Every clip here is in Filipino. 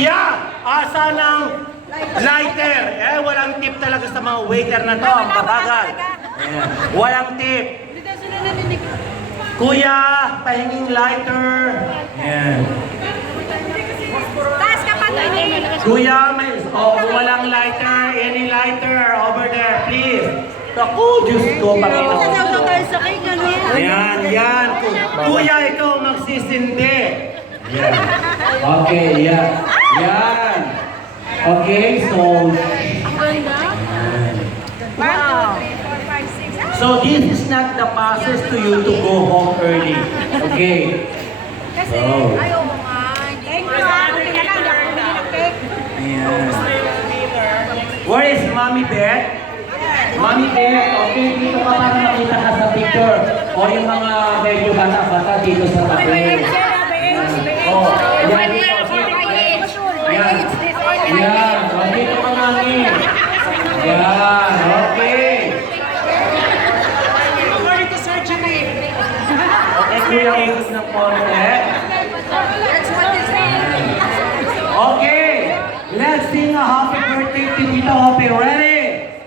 Kuya, asa ng lighter? Walang tip talaga sa mga waiter na to. Ang babagal. Ayan. Walang tip. Kuya, pahinging lighter. Ayan. Kuya, walang lighter. Any lighter over there, please. Naku, Diyos ko, Panginoon. Ayan, yan. Kuya, ikaw magsisindi. Yan. Okay, yan. Yan. Okay, so... Wow. So this is not the process to you to go home early. Okay? Kasi, Oh. ayaw mo nga. Thank you. Ayan. Where is Mommy Beth? Mommy Beth, okay, dito ka para makita ka sa picture. O yung mga medyo bata-bata dito sa tabi. Oh, yan dito. Yan. Yan. O, dito ka namin. Yan. Okay. Okay, kuya, usos ng konti. Okay. Let's sing a happy birthday to Tito Hope. Ready?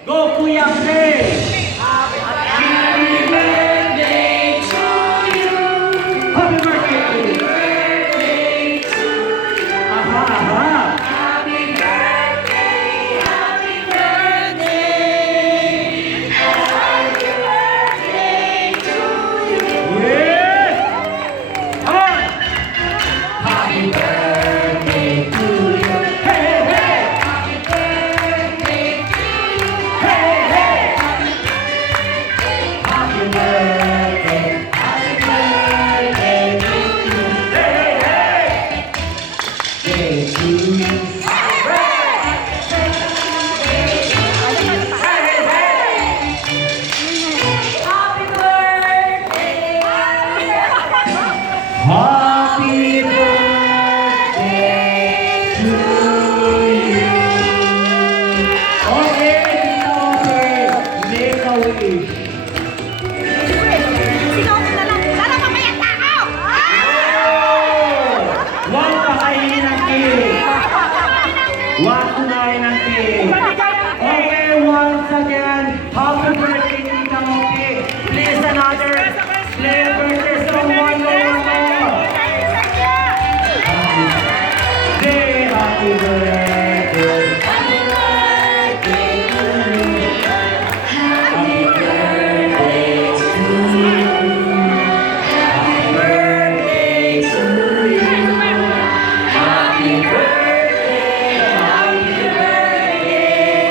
Go, Kuya, play! Happy birthday to you! Happy birthday to you! Aha, aha! Happy birthday! Happy birthday! Happy birthday to you! Yes! Come on! Happy birthday to you! Hey, hey! Happy birthday to you! Hey, hey! Happy birthday! Happy birthday to you! Hey, hey! Day to you! Happy birthday to you. Okay, Tito Hope, make a wish. Huwag pakainin ng cake. Huwag kumain ng cake. Okay, once again, happy birthday, Tito Hope. Please another birthday song, one more. Happy birthday. Happy birthday to you. Happy birthday to you. Happy birthday to you. Happy birthday. Happy birthday.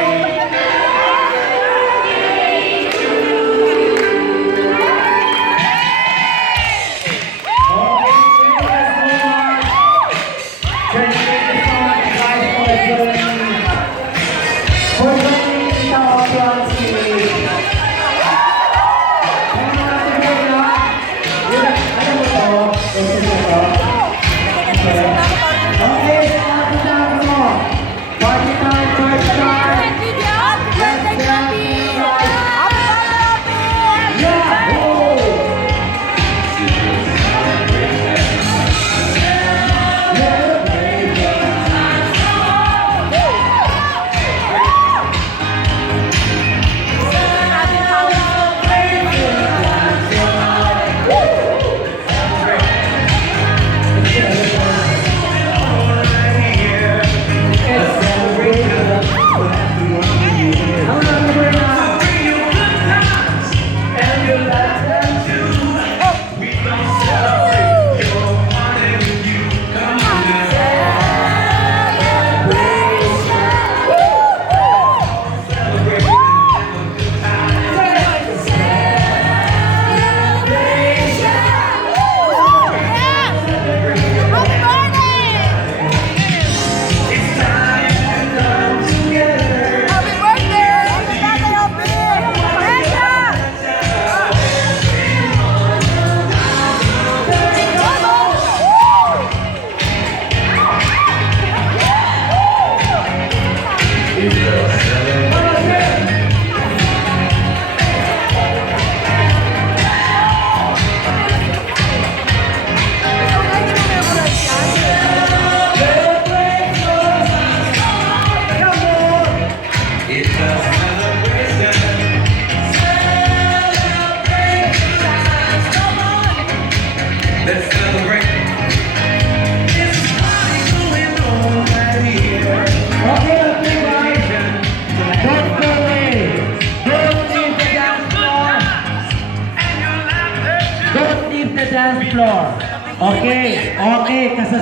second floor. Okay, okay.